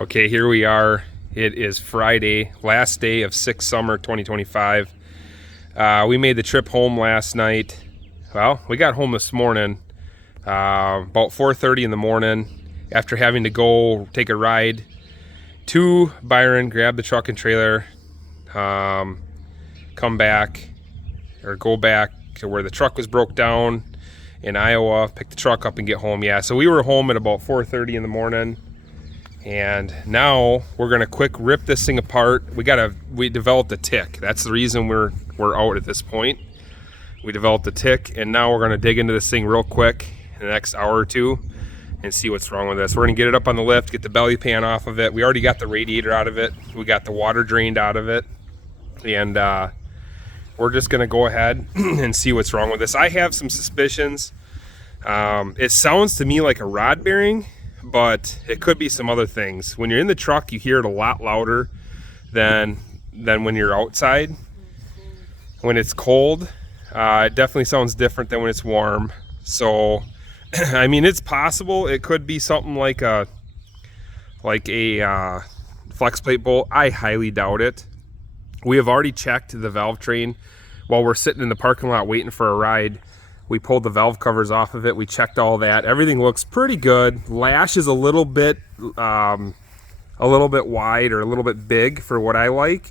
Okay, here we are. It is Friday, last day of 6th summer 2025. We made the trip home last night. Well, we got home this morning about 4:30 in the morning after having to go take a ride to Byron, grab the truck and trailer, come back or go back to where the truck was broke down in Iowa, pick the truck up and get home. Yeah, so we were home at about 4:30 in the morning. And now we're gonna quick rip this thing apart. We developed a tick. That's the reason we're out at this point. We developed a tick, and now we're gonna dig into this thing real quick in the next hour or two and see what's wrong with this. We're gonna get it up on the lift, get the belly pan off of it. We already got the radiator out of it. We got the water drained out of it, and we're just gonna go ahead and see what's wrong with this. I have some suspicions. It sounds to me like a rod bearing, but it could be some other things. When you're in the truck, you hear it a lot louder than when you're outside. When it's cold, it definitely sounds different than when it's warm. So, I mean, it's possible it could be something like a flex plate bolt. I highly doubt it. We have already checked the valve train while we're sitting in the parking lot waiting for a ride. We pulled the valve covers off of it. We checked all that. Everything looks pretty good. Lash is a little bit wide or a little bit big for what I like.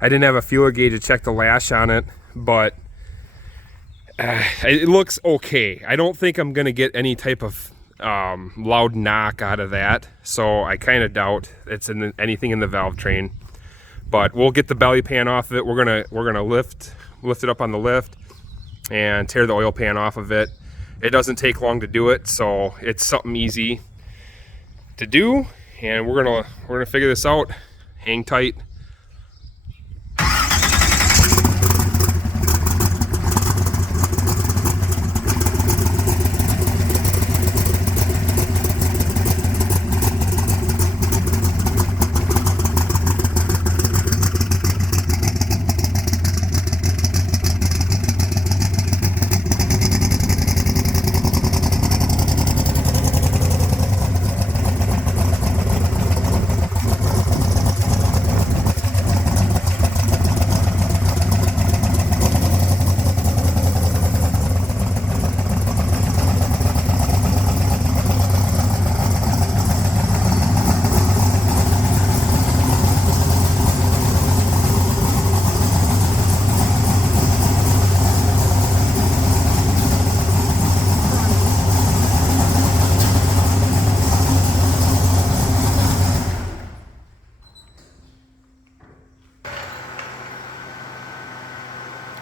I didn't have a feeler gauge to check the lash on it, but it looks okay. I don't think I'm gonna get any type of loud knock out of that. So I kind of doubt it's anything in the valve train. But we'll get the belly pan off of it. We're gonna lift it up on the lift and tear the oil pan off of it. It doesn't take long to do it, so it's something easy to do, and we're gonna figure this out. Hang tight.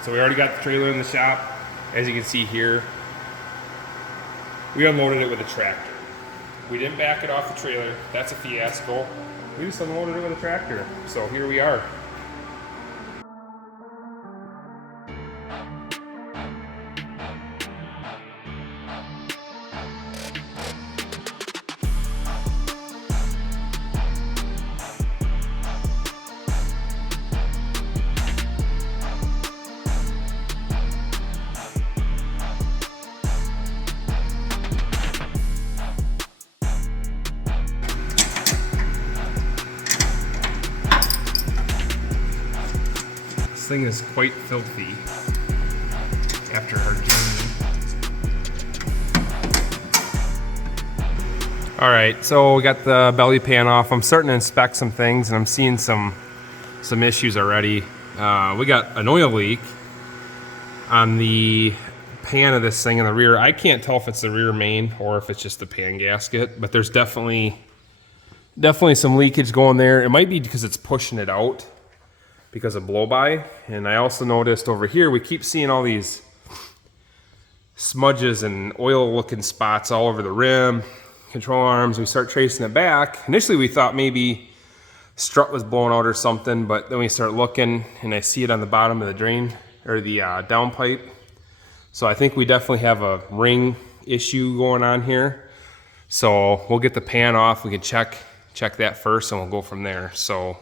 So we already got the trailer in the shop. As you can see here, we unloaded it with a tractor. We didn't back it off the trailer. That's a fiasco. We just unloaded it with a tractor. So here we are. This thing is quite filthy after our journey. All right, so we got the belly pan off. I'm starting to inspect some things, and I'm seeing some issues already. We got an oil leak on the pan of this thing in the rear. I can't tell if it's the rear main or if it's just the pan gasket, but there's definitely some leakage going there. It might be because it's pushing it out because of blow by. And I also noticed over here, we keep seeing all these smudges and oil looking spots all over the rim, control arms. We start tracing it back. Initially we thought maybe strut was blown out or something, but then we start looking and I see it on the bottom of the drain or the downpipe. So I think we definitely have a ring issue going on here. So we'll get the pan off. We can check that first and we'll go from there. So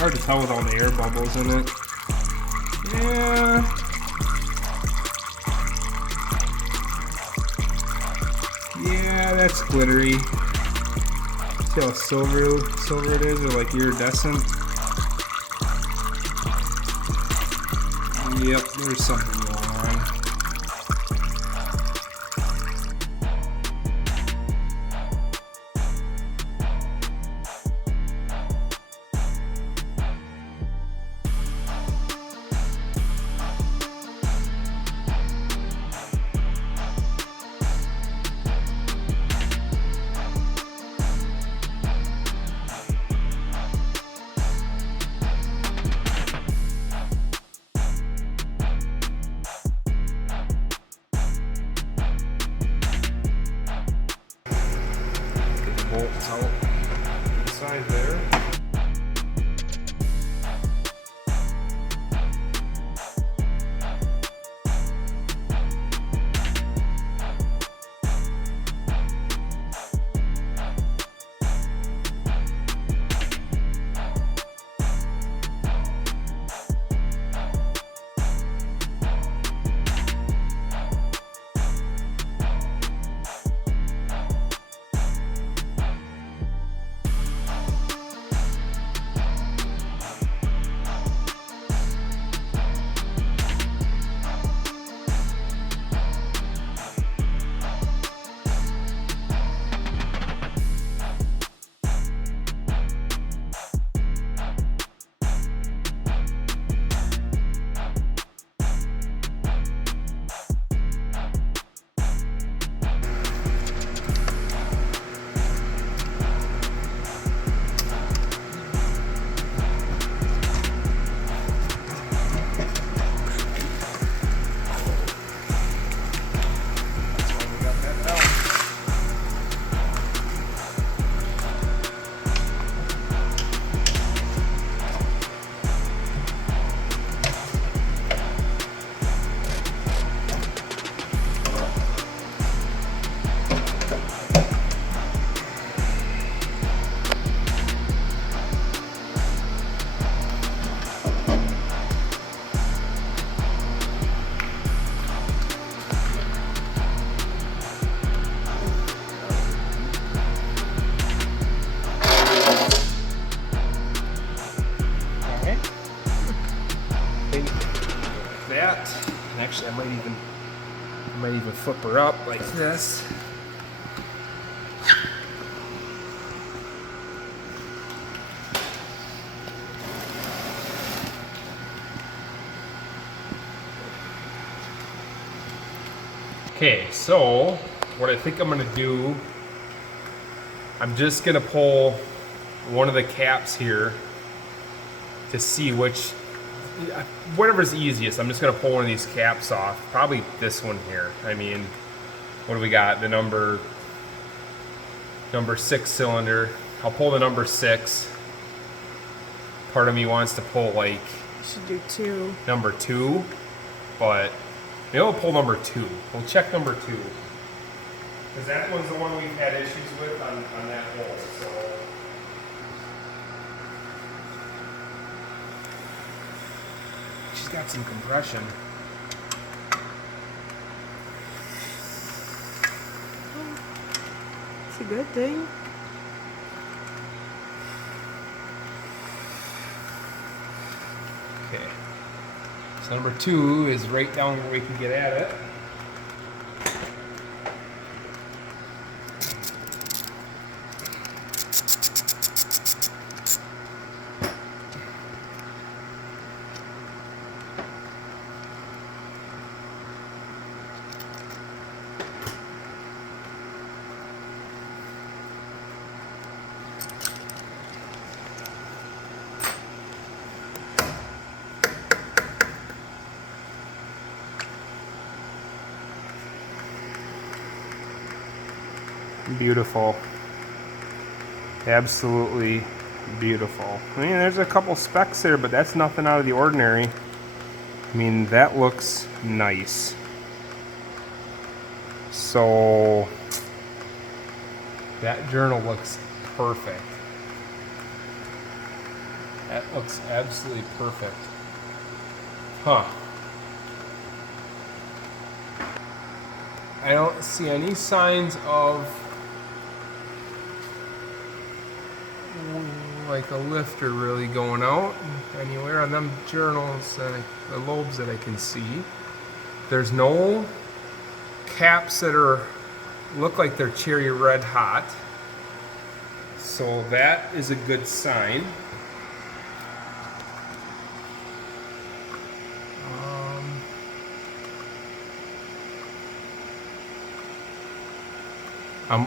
hard to tell with all the air bubbles in it. Yeah. Yeah, that's glittery. See how silver it is, or like iridescent? Yep, there's something going on. Bolts out inside there. That, and actually I might even flip her up like this. Okay, so what I think I'm gonna do, I'm just gonna pull one of the caps here to see which, whatever's easiest. I'm just gonna pull one of these caps off. Probably this one here. I mean, what do we got? The number 6 cylinder. I'll pull the number 6. Part of me wants to pull like, You should do 2. number 2, but maybe we'll pull number 2. We'll check number 2. Because that one's the one we've had issues with on that hole, so. She's got some compression. It's a good thing. Okay. So number 2 is right down where we can get at it. Beautiful. Absolutely beautiful. I mean, there's a couple specks there, but that's nothing out of the ordinary. I mean, that looks nice. So that journal looks perfect. That looks absolutely perfect. Huh. I don't see any signs of like a lifter really going out anywhere on them journals, the lobes that I can see. There's no caps that look like they're cherry red hot. So that is a good sign.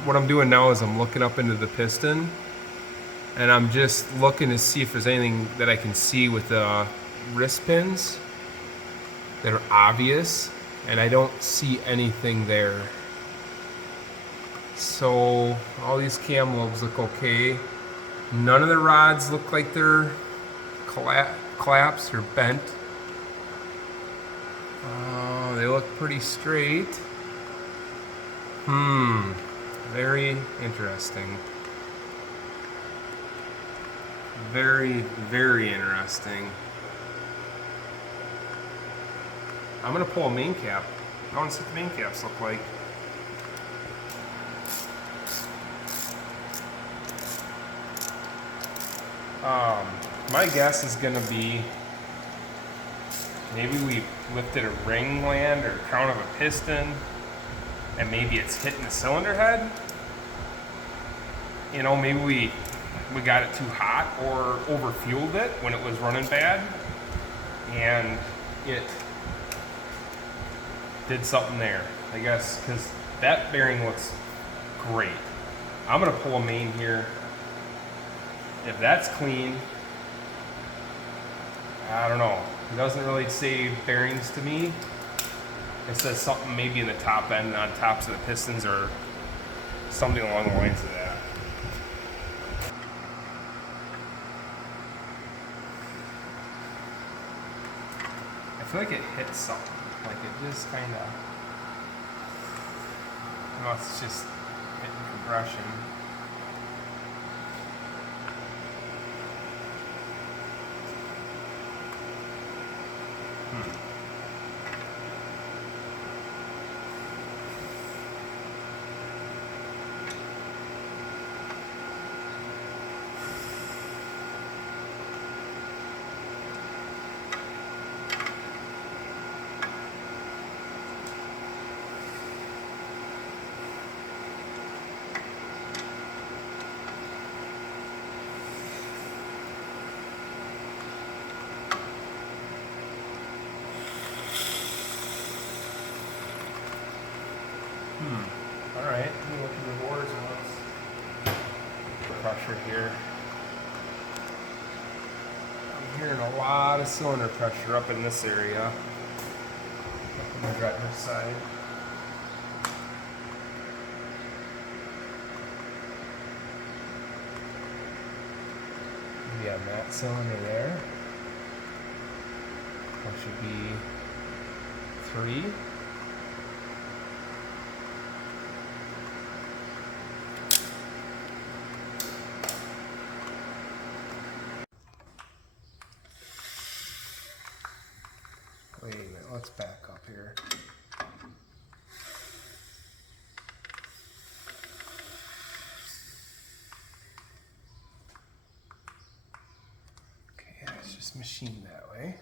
What I'm doing now is I'm looking up into the piston, and I'm just looking to see if there's anything that I can see with the wrist pins that are obvious, and I don't see anything there. So all these cam lobes look okay. None of the rods look like they're collapsed or bent. They look pretty straight. Very interesting. Very, very interesting. I'm gonna pull a main cap. I want to see what the main caps look like. My guess is gonna be maybe we lifted a ring land or crown of a piston, and maybe it's hitting the cylinder head. You know, maybe we got it too hot or overfueled it when it was running bad, and it did something there, I guess, because that bearing looks great. I'm gonna pull a main here. If that's clean, I don't know. It doesn't really say bearings to me. It says something maybe in the top end on tops of the pistons or something along the lines of that. I feel like it hit something. Like it just kind of, it's just hitting compression. All right, let me look at the boards and let's put pressure here. I'm hearing a lot of cylinder pressure up in this area, up on the driver's side. Maybe on that cylinder there. That should be 3. Wait a minute, let's back up here. Okay, it's just machined that way.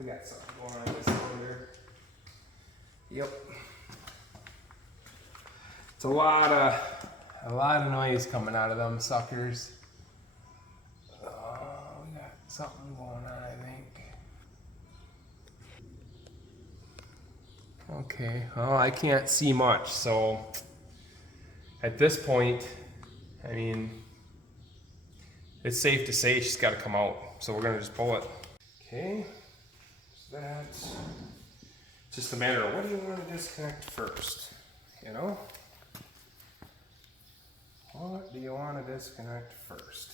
We got something going on in this cylinder. Yep. It's a lot of noise coming out of them suckers. Oh, we got something going on, I think. Okay, well, I can't see much, so at this point, I mean, it's safe to say she's got to come out, so we're gonna just pull it. Okay. That's just a matter of what do you want to disconnect first? You know? What do you want to disconnect first?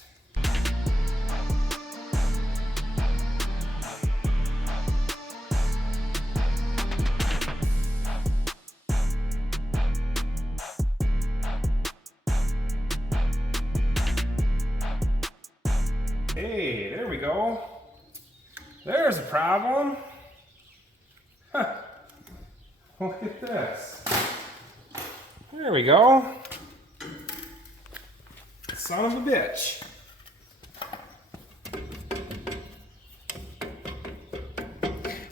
Hey, there we go. There's a problem. Huh. Look at this. There we go. Son of a bitch.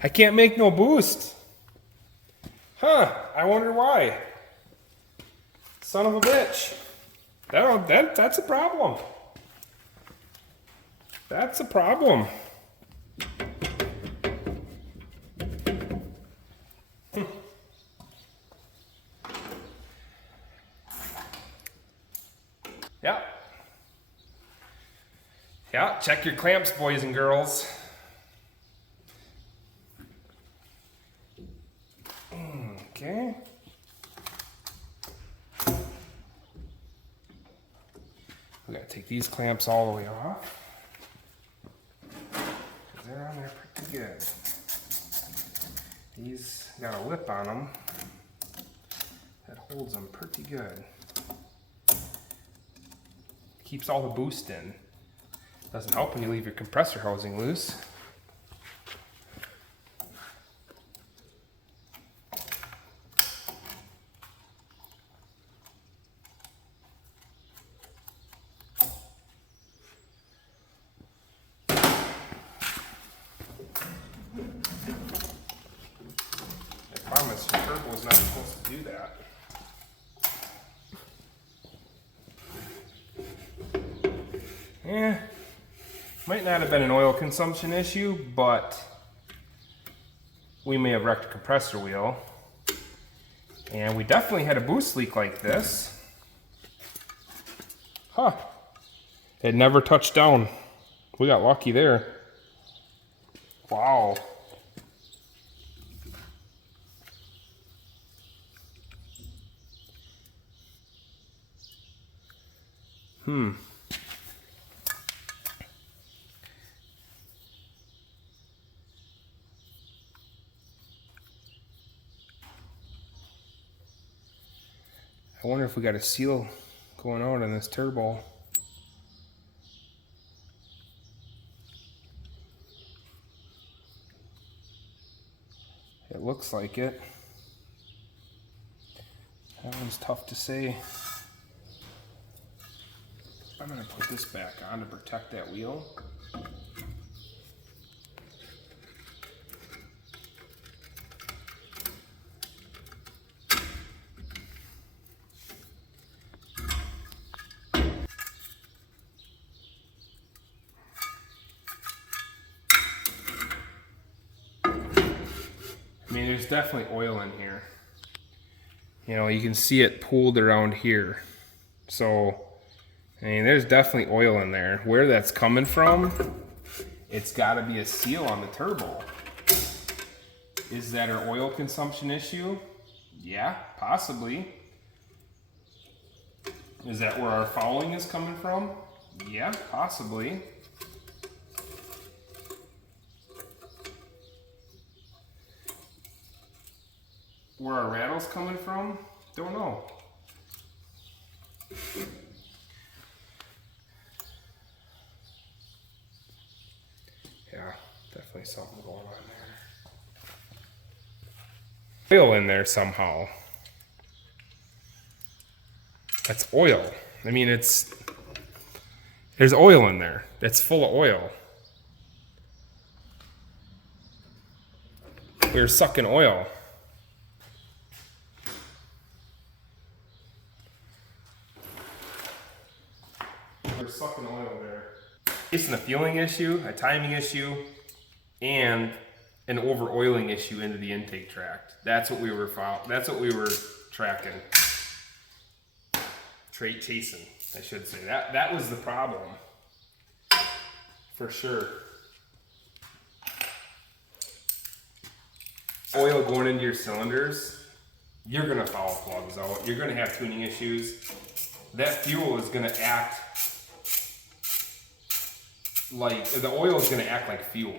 I can't make no boost. Huh, I wonder why. Son of a bitch. That's a problem. That's a problem. Yeah. Yeah, check your clamps, boys and girls. Okay. We gotta take these clamps all the way off. They're on there pretty good. These got a lip on them that holds them pretty good. Keeps all the boost in. Doesn't help when you leave your compressor housing loose. I promise your turbo is not supposed to do that. Yeah, might not have been an oil consumption issue, but we may have wrecked a compressor wheel. And we definitely had a boost leak like this. Huh. It never touched down. We got lucky there. Wow. I wonder if we got a seal going out on this turbo. It looks like it. That one's tough to say. I'm gonna put this back on to protect that wheel. I mean, there's definitely oil in here. You know, you can see it pooled around here. So, I mean, there's definitely oil in there. Where that's coming from, it's gotta be a seal on the turbo. Is that an oil consumption issue? Yeah, possibly. Is that where our fouling is coming from? Yeah, possibly. Where our rattle's coming from? Don't know. Yeah, definitely something going on there. Oil in there somehow. That's oil. I mean, there's oil in there. It's full of oil. You're sucking oil. There's sucking oil there. It's a fueling issue, a timing issue, and an over-oiling issue into the intake tract. That's what we were tracking. Chasing, I should say. That was the problem. For sure. Oil going into your cylinders you're gonna foul plugs out. You're gonna have tuning issues. That fuel is gonna act like, the oil is gonna act like fuel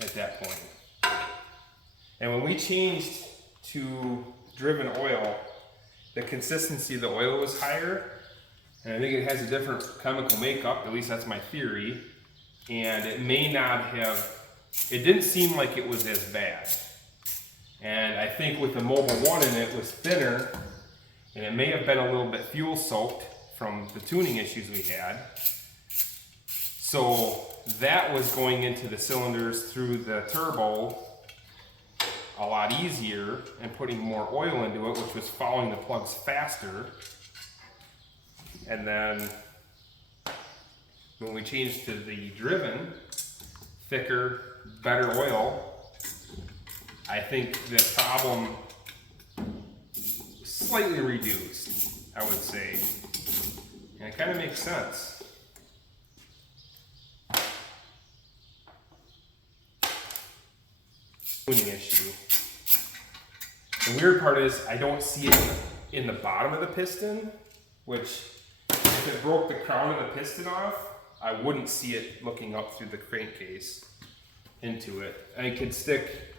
at that point. And when we changed to driven oil, the consistency of the oil was higher, and I think it has a different chemical makeup, at least that's my theory, and it may not have, it didn't seem like it was as bad. And I think with the Mobile 1 in it was thinner, and it may have been a little bit fuel soaked from the tuning issues we had. So that was going into the cylinders through the turbo a lot easier and putting more oil into it, which was fouling the plugs faster. And then when we changed to the driven, thicker, better oil, I think the problem slightly reduced, I would say. And it kind of makes sense. Tuning issue. The weird part is I don't see it in the bottom of the piston, which if it broke the crown of the piston off, I wouldn't see it looking up through the crankcase into it. I could stick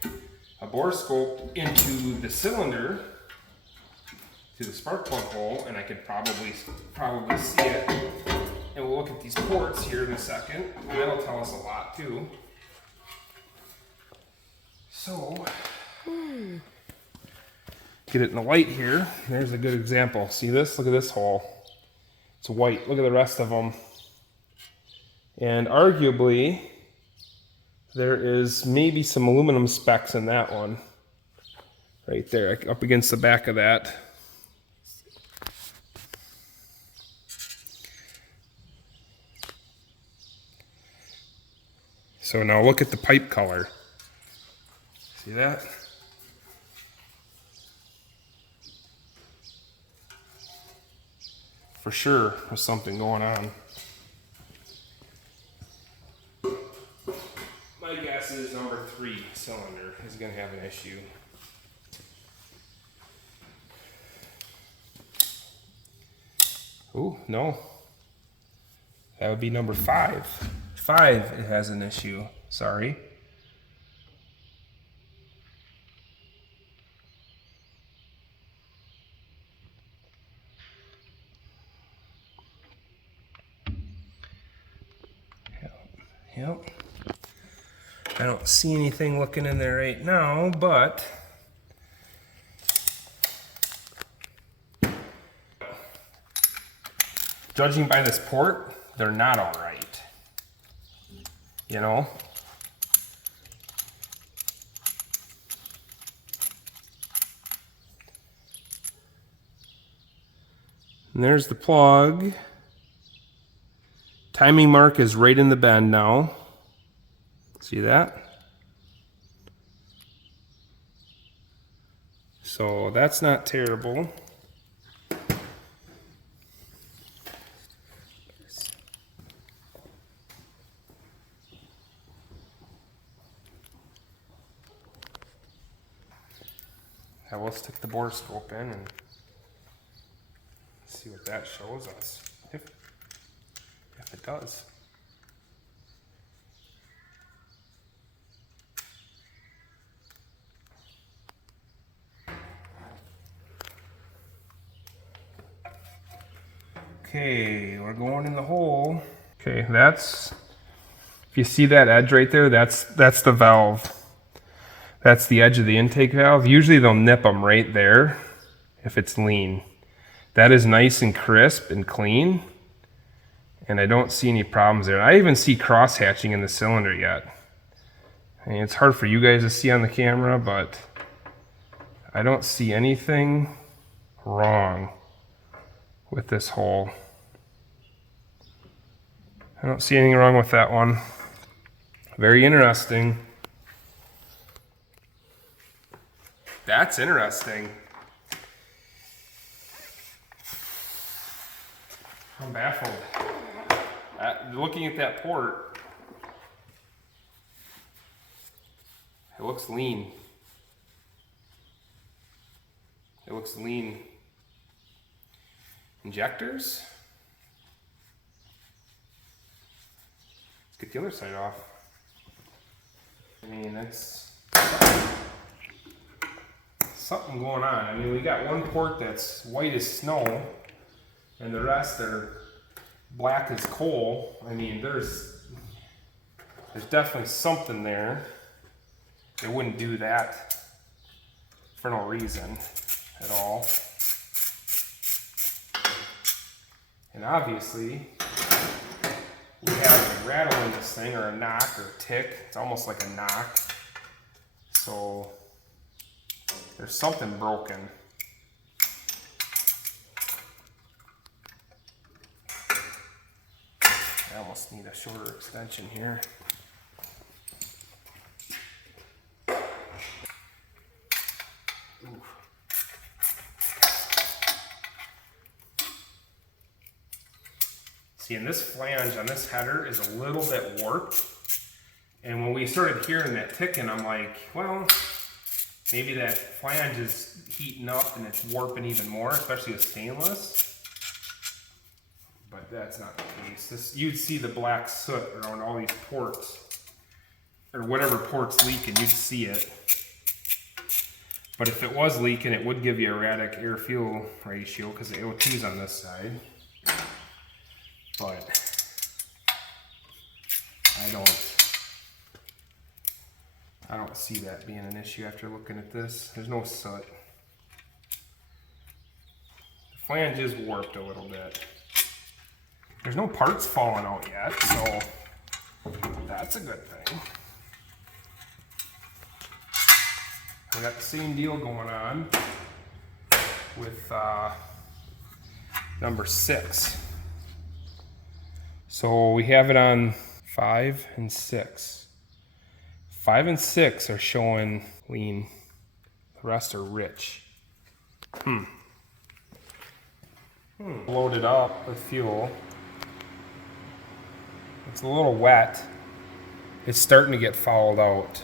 a bore scope into the cylinder to the spark plug hole, and I could probably see it. And we'll look at these ports here in a second, and that'll tell us a lot too. So, get it in the light here. There's a good example. See this? Look at this hole. It's white. Look at the rest of them. And arguably, there is maybe some aluminum specks in that one. Right there, up against the back of that. So now look at the pipe color. See that? For sure, there's something going on. My guess is number 3 cylinder is going to have an issue. Oh, no. That would be number 5. 5, it has an issue. Sorry. Yep. I don't see anything looking in there right now, but judging by this port, they're not all right. You know? And there's the plug. Timing mark is right in the bend now. See that? So that's not terrible. I will stick the bore scope in and see what that shows us, if it does. Okay, we're going in the hole. Okay, that's, if you see that edge right there, that's the valve. That's the edge of the intake valve. Usually they'll nip them right there if it's lean. That is nice and crisp and clean, and I don't see any problems there. I even see cross hatching in the cylinder yet. I mean, it's hard for you guys to see on the camera, but I don't see anything wrong with this hole. I don't see anything wrong with that one. Very interesting. That's interesting. I'm baffled. Looking at that port, it looks lean. It looks lean. Injectors. Let's get the other side off. I mean, that's something going on. I mean, we got one port that's white as snow, and the rest are black as coal. I mean, there's definitely something there. It wouldn't do that for no reason at all. And obviously, we have a rattle in this thing, or a knock, or a tick. It's almost like a knock. So there's something broken. I almost need a shorter extension here. See, and this flange on this header is a little bit warped. And when we started hearing that ticking, I'm like, well, maybe that flange is heating up and it's warping even more, especially with stainless. But that's not the case. You'd see the black soot around all these ports, or whatever port's leaking, you'd see it. But if it was leaking, it would give you erratic air-fuel ratio because the O2's on this side. But I don't see that being an issue after looking at this. There's no soot. The flange is warped a little bit. There's no parts falling out yet, so that's a good thing. We got the same deal going on with number 6. So we have it on 5 and 6. 5 and 6 are showing lean. The rest are rich. Loaded up with fuel. It's a little wet. It's starting to get fouled out.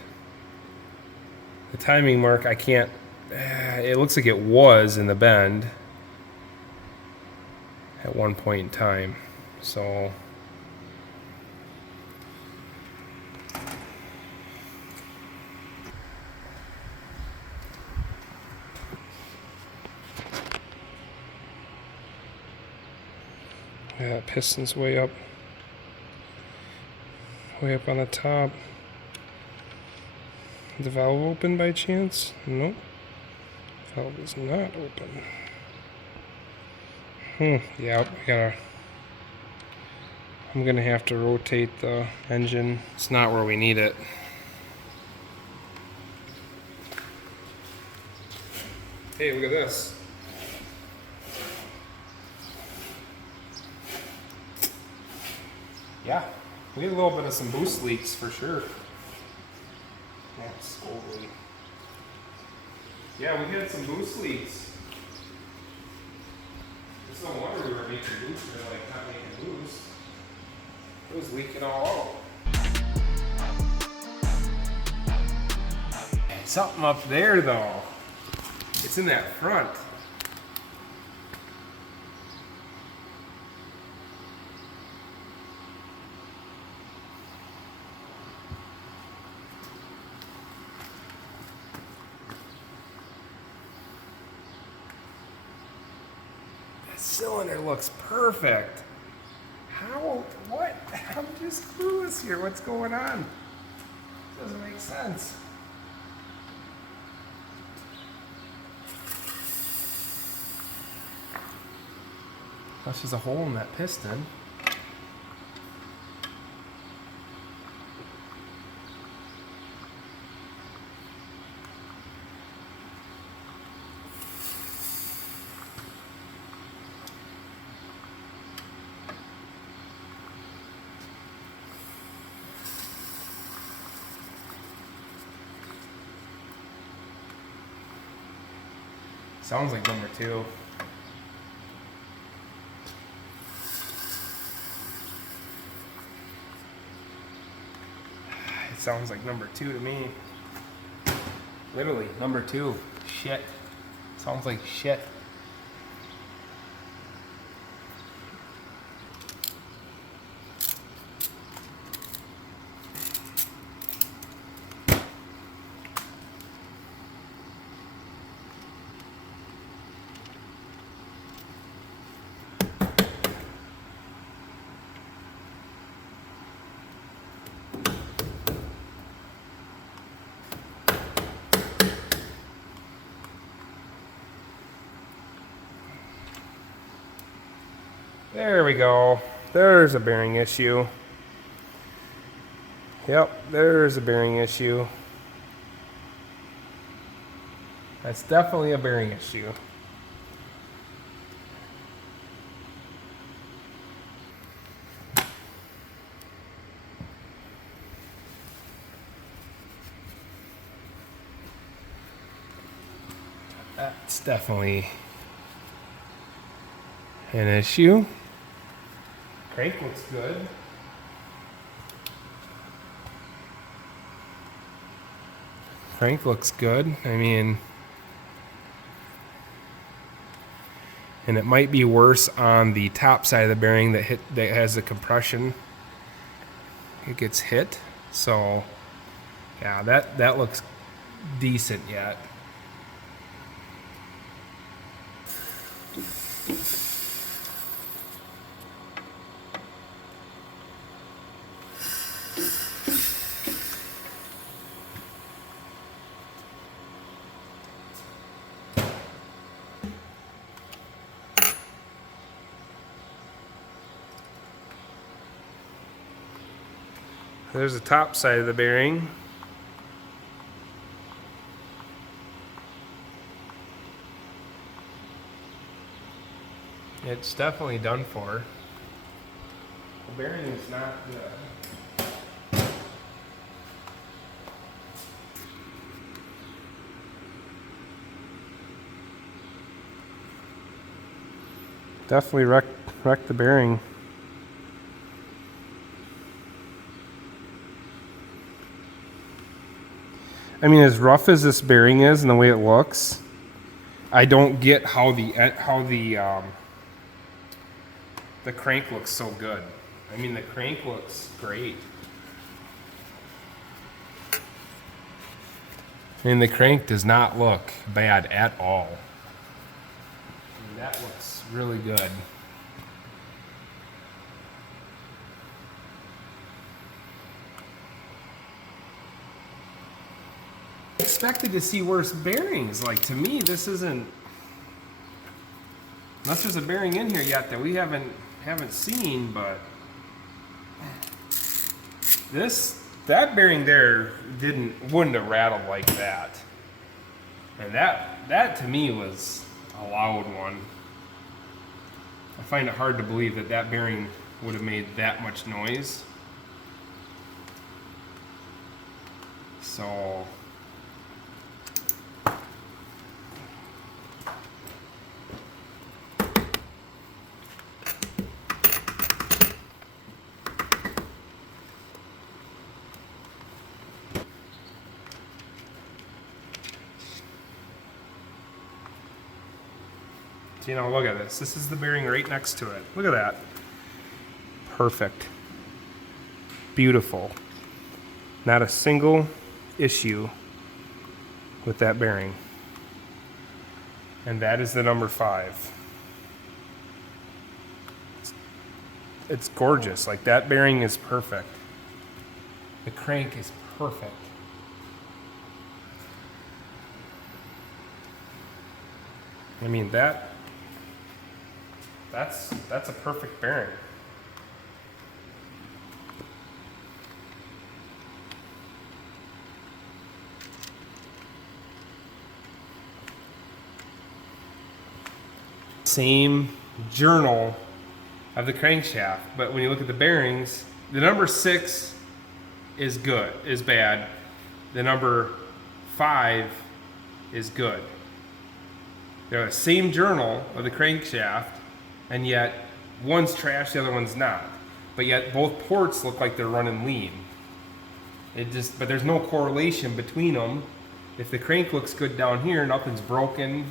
The timing mark, I can't, it looks like it was in the bend at one point in time. So yeah, piston's way up on the top. The valve open by chance? Nope. Valve is not open. Yeah, I'm gonna have to rotate the engine. It's not where we need it. Hey, look at this. Yeah, we had a little bit of some boost leaks for sure. Yeah, we had some boost leaks. It's no wonder we were making boost, we were like not making boost. It was leaking all out. Something up there though. It's in that front. Cylinder looks perfect. How? What? I'm just clueless here. What's going on? Doesn't make sense. That's just a hole in that piston. Sounds like number 2. It sounds like number 2 to me. Literally, number 2. Shit. Sounds like shit. There we go. There's a bearing issue. Yep, there's a bearing issue. That's definitely a bearing issue. That's definitely an issue. Crank looks good. Crank looks good. I mean, and it might be worse on the top side of the bearing that has the compression. It gets hit. So yeah, that looks decent yet. There's the top side of the bearing. It's definitely done for. The bearing is not good. Definitely wrecked the bearing. I mean, as rough as this bearing is and the way it looks, I don't get how the crank looks so good. I mean, the crank looks great. I mean, the crank does not look bad at all. I mean, that looks really good. Expected to see worse bearings. Like, to me, this isn't, unless there's a bearing in here yet that we haven't seen, but that bearing there wouldn't have rattled like that. And that to me was a loud one. I find it hard to believe that bearing would have made that much noise. So you know, look at this. This is the bearing right next to it. Look at that. Perfect. Beautiful. Not a single issue with that bearing. And that is the number 5. It's gorgeous. Like, that bearing is perfect. The crank is perfect. I mean, that's a perfect bearing. Same journal of the crankshaft, but when you look at the bearings, the number 6 is bad. The number 5 is good. They're the same journal of the crankshaft, and yet one's trash, the other one's not. But yet both ports look like they're running lean. But there's no correlation between them. If the crank looks good down here, nothing's broken.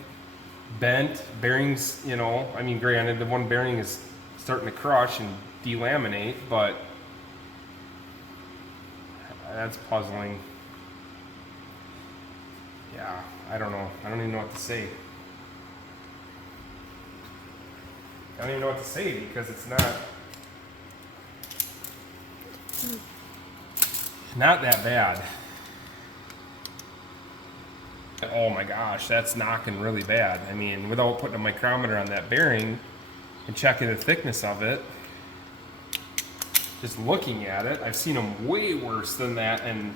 bent. Bearings, you know, I mean, granted, the one bearing is starting to crush and delaminate, but that's puzzling. Yeah, I don't know. I don't even know what to say. I don't even know what to say because it's not that bad. Oh my gosh, that's knocking really bad. I mean, without putting a micrometer on that bearing and checking the thickness of it, just looking at it, I've seen them way worse than that, and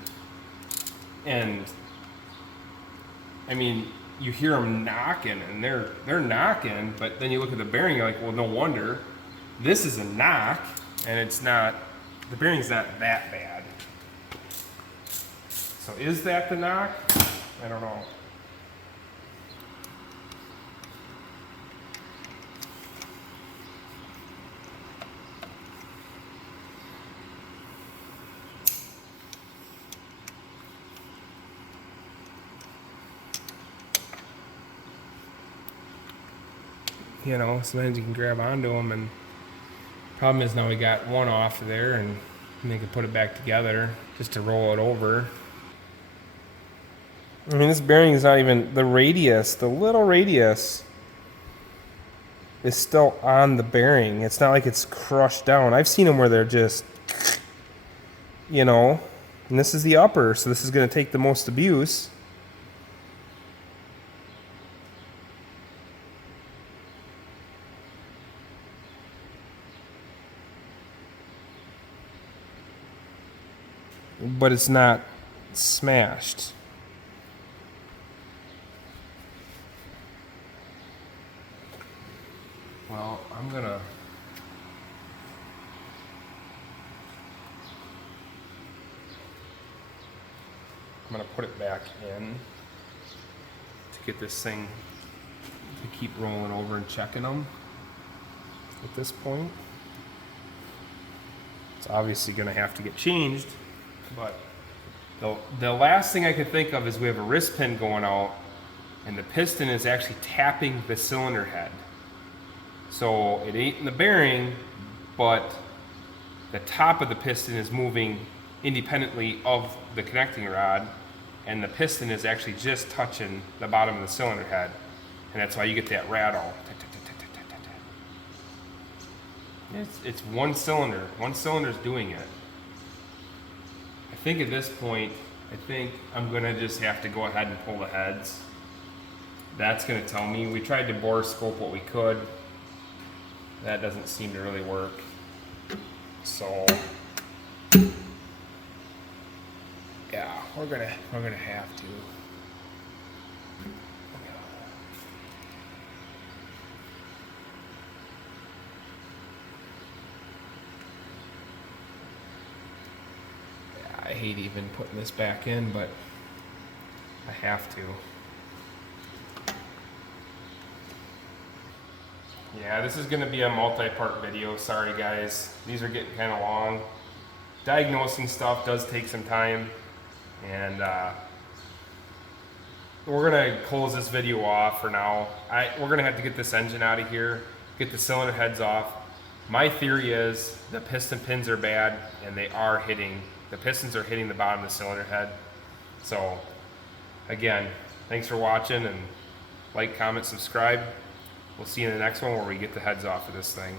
I mean, you hear them knocking, and they're knocking, but then you look at the bearing, you're like, well, no wonder. This is a knock, and it's not. The bearing's not that bad. So is that the knock? I don't know. You know, sometimes you can grab onto them, and problem is now we got one off there, and they can put it back together just to roll it over. I mean, this bearing is not even the radius. The little radius is still on the bearing. It's not like it's crushed down. I've seen them where they're just, you know, and this is the upper, so this is going to take the most abuse. But it's not smashed. Well, I'm gonna put it back in to get this thing to keep rolling over and checking them at this point. It's obviously gonna have to get changed, but the last thing I could think of is we have a wrist pin going out and the piston is actually tapping the cylinder head. So it ain't in the bearing, but the top of the piston is moving independently of the connecting rod, and the piston is actually just touching the bottom of the cylinder head, and that's why you get that rattle. It's one cylinder. One cylinder is doing it. I think at this point, I think I'm gonna just have to go ahead and pull the heads. That's gonna tell me. We tried to bore scope what we could. That doesn't seem to really work. So yeah, we're gonna have to. Yeah, I hate even putting this back in, but I have to. Yeah, this is going to be a multi-part video. Sorry guys, these are getting kind of long. Diagnosing stuff does take some time, and we're going to close this video off for now. We're going to have to get this engine out of here, get the cylinder heads off. My theory is the piston pins are bad, and the pistons are hitting the bottom of the cylinder head. So again, thanks for watching, and like, comment, subscribe. We'll see you in the next one where we get the heads off of this thing.